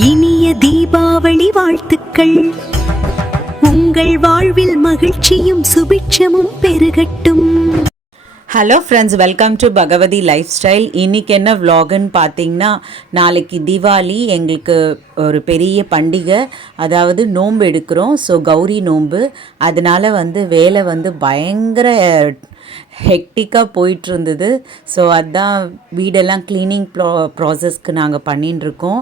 இனிய தீபாவளி வாழ்த்துக்கள். உங்கள் வாழ்வில் மகிழ்ச்சியும் சுபிட்சமும் பெருகட்டும். Hello friends, welcome to Bhagavathi lifestyle. இன்றைக்கி என்ன விலாகுன்னு பார்த்தீங்கன்னா, நாளைக்கு தீபாவளி எங்களுக்கு ஒரு பெரிய பண்டிகை, அதாவது நோன்பு எடுக்கிறோம். ஸோ கௌரி நோன்பு. அதனால் வேலை பயங்கர ஹெக்டிக்காக போயிட்டுருந்தது. ஸோ அதுதான் வீடெல்லாம் க்ளீனிங் ப்ராசஸ்க்கு நாங்கள் பண்ணிட்டுருக்கோம்.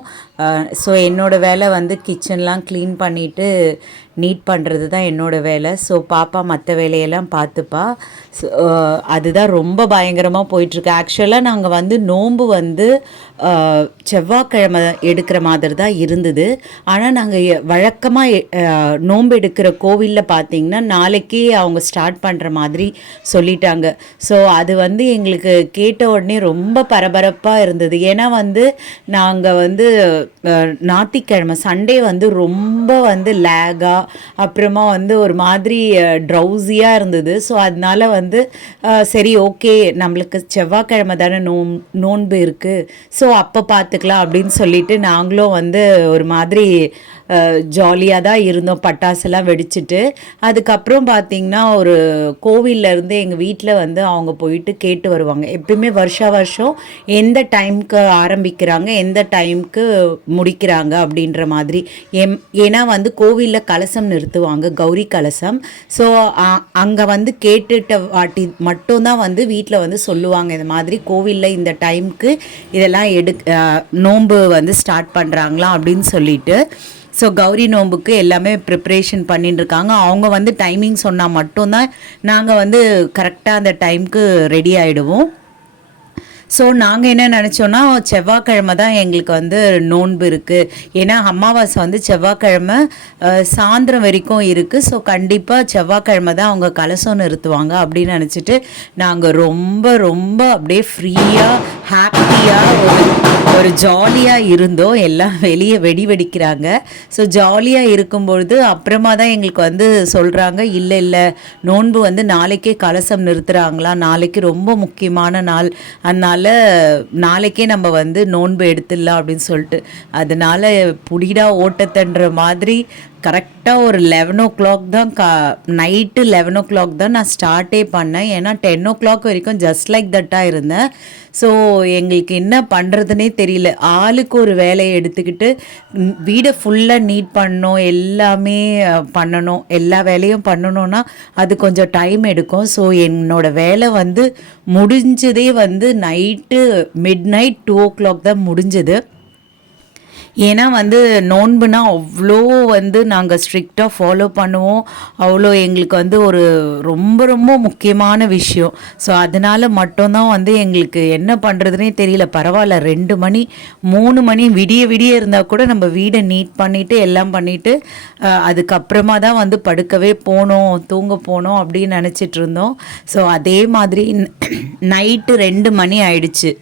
ஸோ என்னோடய வேலை கிச்சன்லாம் க்ளீன் பண்ணிவிட்டு நீட் பண்ணுறது தான் என்னோடய வேலை. ஸோ பாப்பா மற்ற வேலையெல்லாம் பார்த்துப்பா. ஸோ அதுதான் ரொம்ப பயங்கரமாக போயிட்டுருக்கு. ஆக்சுவலாக நாங்கள் நோன்பு செவ்வாய்க்கிழமை எடுக்கிற மாதிரி தான் இருந்தது. ஆனால் நாங்கள் வழக்கமாக நோன்பு எடுக்கிற கோவிலில் பார்த்திங்கன்னா நாளைக்கே அவங்க ஸ்டார்ட் பண்ணுற மாதிரி சொல்லிட்டாங்க. ஸோ அது எங்களுக்கு கேட்ட உடனே ரொம்ப பரபரப்பாக இருந்தது. ஏன்னா நாங்கள் ஞாயிற்றுக்கிழமை சண்டே ரொம்ப லேகாக, அப்புறமா ஒரு மாதிரி ட்ரௌசியாக இருந்தது. ஸோ அதனால் சரி ஓகே, நம்மளுக்கு செவ்வாய்க்கிழமை தானே நோன்பு இருக்குது, ஸோ அப்போ பார்த்துக்கலாம் அப்படின்னு சொல்லிட்டு நாங்களும் ஒரு மாதிரி ஜாலியாக தான் இருந்தோம். பட்டாசெல்லாம் வெடிச்சிட்டு அதுக்கப்புறம் பார்த்திங்கன்னா ஒரு கோவிலேருந்து எங்கள் வீட்டில் அவங்க போயிட்டு கேட்டு வருவாங்க. எப்பயுமே வருஷம் எந்த டைமுக்கு ஆரம்பிக்கிறாங்க, எந்த டைமுக்கு முடிக்கிறாங்க அப்படின்ற மாதிரி. ஏன்னா கோவிலில் கலசம் நிறுத்துவாங்க, கௌரி கலசம். ஸோ அங்கே கேட்டுட்ட வாட்டி மட்டும்தான் வீட்டில் சொல்லுவாங்க, இந்த மாதிரி கோவிலில் இந்த டைமுக்கு இதெல்லாம் நோன்பு ஸ்டார்ட் பண்ணுறாங்களா அப்படின்னு சொல்லிட்டு. ஸோ கௌரி நோம்புக்கு எல்லாமே ப்ரிப்ரேஷன் பண்ணிட்டு இருக்காங்க. அவங்க டைமிங் சொன்னால் மட்டும்தான் நாங்கள் கரெக்டாக அந்த டைமுக்கு ரெடி ஆகிடுவோம். ஸோ நாங்கள் என்ன நினச்சோன்னா, செவ்வாய்க்கிழமை தான் எங்களுக்கு நோன்பு இருக்குது. ஏன்னா அமாவாசை செவ்வாய்க்கிழமை சாயந்தரம் வரைக்கும் இருக்குது. ஸோ கண்டிப்பாக செவ்வாய்க்கிழமை தான் அவங்க கலசம் நிறுத்துவாங்க அப்படின்னு நினச்சிட்டு நாங்கள் ரொம்ப அப்படியே ஃப்ரீயாக ஹாப்பியாக ஒரு ஜாலியாக இருந்தோம். எல்லாம் வெளியே வெடிக்கிறாங்க. ஸோ ஜாலியாக இருக்கும்பொழுது அப்புறமா தான் எங்களுக்கு சொல்கிறாங்க, இல்லை நோன்பு நாளைக்கே கலசம் நிறுத்துகிறாங்களா, நாளைக்கு ரொம்ப முக்கியமான நாள், அதனால் நாளைக்கே நம்ம நோன்பு எடுத்துடலாம் அப்படின்னு சொல்லிட்டு. அதனால் புடிடா ஓட்டத்தன்ற மாதிரி கரெக்டாக ஒரு 11 o'clock தான் நைட்டு 11 o'clock தான் நான் ஸ்டார்ட்டே பண்ணேன். ஏன்னா 10 o'clock வரைக்கும் ஜஸ்ட் லைக் தட்டாக இருந்தேன். ஸோ எங்களுக்கு என்ன பண்ணுறதுனே தெரியல. ஆளுக்கு ஒரு வேலையை எடுத்துக்கிட்டு வீடை ஃபுல்லாக நீட் பண்ணணும், எல்லாமே பண்ணணும். எல்லா வேலையும் பண்ணணுன்னா அது கொஞ்சம் டைம் எடுக்கும். ஸோ என்னோடய வேலை முடிஞ்சதே நைட்டு மிட்-நைட் 2 o'clock தான் முடிஞ்சது. ஏன்னா நோன்புனா அவ்வளோ நாங்கள் ஸ்ட்ரிக்டாக ஃபாலோ பண்ணுவோம். அவ்வளோ எங்களுக்கு ஒரு ரொம்ப முக்கியமான விஷயம். ஸோ அதனால் மட்டும்தான் எங்களுக்கு என்ன பண்ணுறதுனே தெரியல. பரவாயில்ல, 2 மணி 3 மணி விடிய இருந்தால் கூட நம்ம வீடை நீட் பண்ணிவிட்டு எல்லாம் பண்ணிவிட்டு அதுக்கப்புறமா தான் படுக்கவே போனோம், தூங்க போனோம் அப்படின்னு நினச்சிட்டு இருந்தோம். ஸோ அதே மாதிரி நைட்டு 2 மணி ஆயிடுச்சு.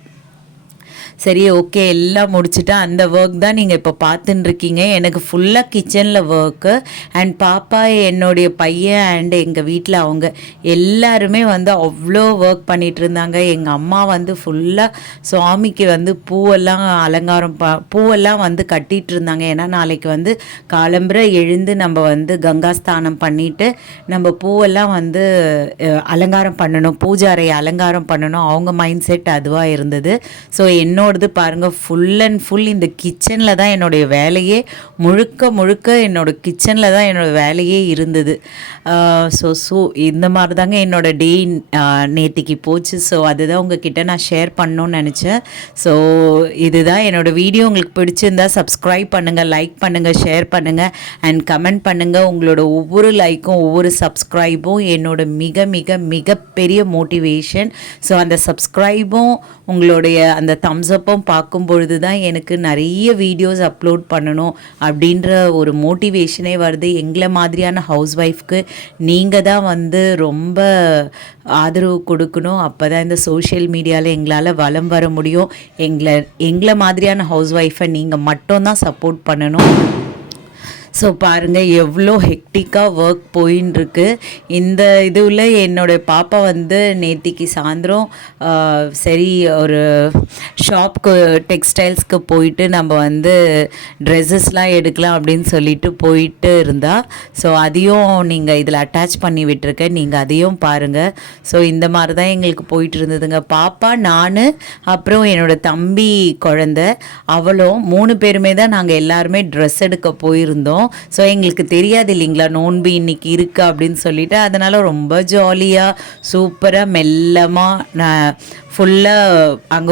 சரி ஓகே, எல்லாம் முடிச்சுட்டா அந்த ஒர்க் தான் நீங்கள் இப்போ பார்த்துட்டுருக்கீங்க. எனக்கு ஃபுல்லாக கிச்சனில் ஒர்க்கு. அண்ட் பாப்பா, என்னுடைய பையன் அண்ட் எங்கள் வீட்டில் அவங்க எல்லாருமே அவ்வளோ ஒர்க் பண்ணிகிட்டு இருந்தாங்க. எங்கள் அம்மா ஃபுல்லாக சுவாமிக்கு பூவெல்லாம் அலங்காரம் பூவெல்லாம் கட்டிகிட்டு இருந்தாங்க. ஏன்னா நாளைக்கு காலம்பரை எழுந்து நம்ம கங்கா ஸ்தானம் பண்ணிவிட்டு நம்ம பூவெல்லாம் அலங்காரம் பண்ணணும், பூஜை அறையை அலங்காரம் பண்ணணும். அவங்க மைண்ட் செட் அதுவாக இருந்தது. ஸோ என்னோடது பாருங்கள், ஃபுல் அண்ட் ஃபுல் இந்த கிச்சனில் தான் என்னுடைய வேலையே, முழுக்க என்னோடய கிச்சனில் தான் என்னோடய வேலையே இருந்தது. ஸோ இந்த மாதிரி தாங்க என்னோடய டே நேற்றுக்கு போச்சு. ஸோ அதுதான் உங்ககிட்ட நான் ஷேர் பண்ணணும்னு நினச்சேன். ஸோ இதுதான் என்னோடய வீடியோ. உங்களுக்கு பிடிச்சிருந்தா சப்ஸ்கிரைப் பண்ணுங்கள், லைக் பண்ணுங்கள், ஷேர் பண்ணுங்கள் அண்ட் கமெண்ட் பண்ணுங்கள். உங்களோட ஒவ்வொரு லைக்கும் ஒவ்வொரு சப்ஸ்கிரைபும் என்னோட மிகப்பெரிய மோட்டிவேஷன். ஸோ அந்த சப்ஸ்கிரைபும் உங்களுடைய அந்த தம்ஸ்அப்பும் பார்க்கும் பொழுது தான் எனக்கு நிறைய வீடியோஸ் அப்லோட் பண்ணணும் அப்படின்ற ஒரு மோட்டிவேஷனே வருது. எங்களை மாதிரியான ஹவுஸ் ஒய்ஃப்க்கு நீங்கள் தான் ரொம்ப ஆதரவு கொடுக்கணும். அப்போ தான் இந்த சோஷியல் மீடியாவில் எங்களால் வலம் வர முடியும். எங்களை மாதிரியான ஹவுஸ் ஒய்ஃபை நீங்கள் மட்டும்தான் சப்போர்ட் பண்ணணும். ஸோ பாருங்கள் எவ்வளோ ஹெக்டிக்காக ஒர்க் போயின்னு இருக்கு. இந்த இதுவில் என்னோடய பாப்பா வந்து நேத்திக்கு சாயந்தரம் சரி ஒரு ஷாப்க்கு டெக்ஸ்டைல்ஸ்க்கு போயிட்டு நம்ம வந்து ட்ரெஸ்ஸஸ்லாம் எடுக்கலாம் அப்படின்னு சொல்லிட்டு போயிட்டு இருந்தா. ஸோ அதையும் நீங்கள் இதில் அட்டாச் பண்ணி விட்டுருக்கேன், நீங்கள் அதையும் பாருங்கள். ஸோ இந்த மாதிரி தான் எங்களுக்கு போயிட்டு இருந்ததுங்க. பாப்பா, நான், அப்புறம் என்னோடய தம்பி குழந்தை, அவளும் 3 பேருமே தான் நாங்கள் எல்லாருமே ட்ரெஸ் எடுக்க போயிருந்தோம். ஸோ எங்களுக்கு தெரியாது இல்லைங்களா நோன்பு இன்னைக்கு இருக்குது அப்படின்னு சொல்லிட்டு, அதனால் ரொம்ப ஜாலியாக சூப்பராக மெல்லமாக நான்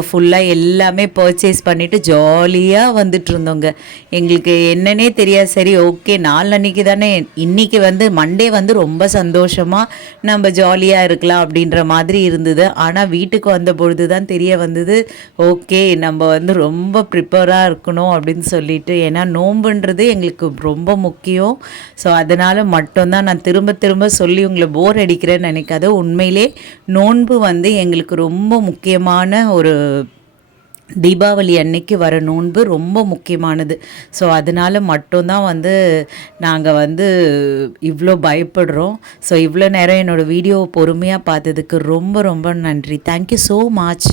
ஃபுல்லாக எல்லாமே பர்ச்சேஸ் பண்ணிவிட்டு ஜாலியாக வந்துட்டு இருந்தோங்க. எங்களுக்கு என்னன்னே தெரியாது. சரி ஓகே, நாளன்னைக்கு தானே, இன்றைக்கி வந்து மண்டே வந்து ரொம்ப சந்தோஷமாக நம்ம ஜாலியாக இருக்கலாம் அப்படின்ற மாதிரி இருந்தது. ஆனால் வீட்டுக்கு வந்த பொழுது தான் தெரிய வந்தது, ஓகே நம்ம வந்து ரொம்ப ப்ரிப்பேராக இருக்கணும் அப்படின்னு சொல்லிட்டு. ஏன்னா நோன்புன்றது எங்களுக்கு ரொம்ப முக்கியம். ஸோ அதனால் மட்டும்தான் நான் திரும்ப திரும்ப சொல்லி உங்களை போர் அடிக்கிறேன்னு நினைக்காத. உண்மையிலே நோன்பு வந்து எங்களுக்கு ரொம்ப முக்கியமான ஒரு தீபாவளி அன்னைக்கு வர நோன்பு ரொம்ப முக்கியமானது. ஸோ அதனால் மட்டும்தான் வந்து நாங்கள் வந்து இவ்வளோ பயப்படுறோம். ஸோ இவ்வளோ நேரம் என்னோடய வீடியோவை பொறுமையாக பார்த்ததுக்கு ரொம்ப ரொம்ப நன்றி. Thank you so much.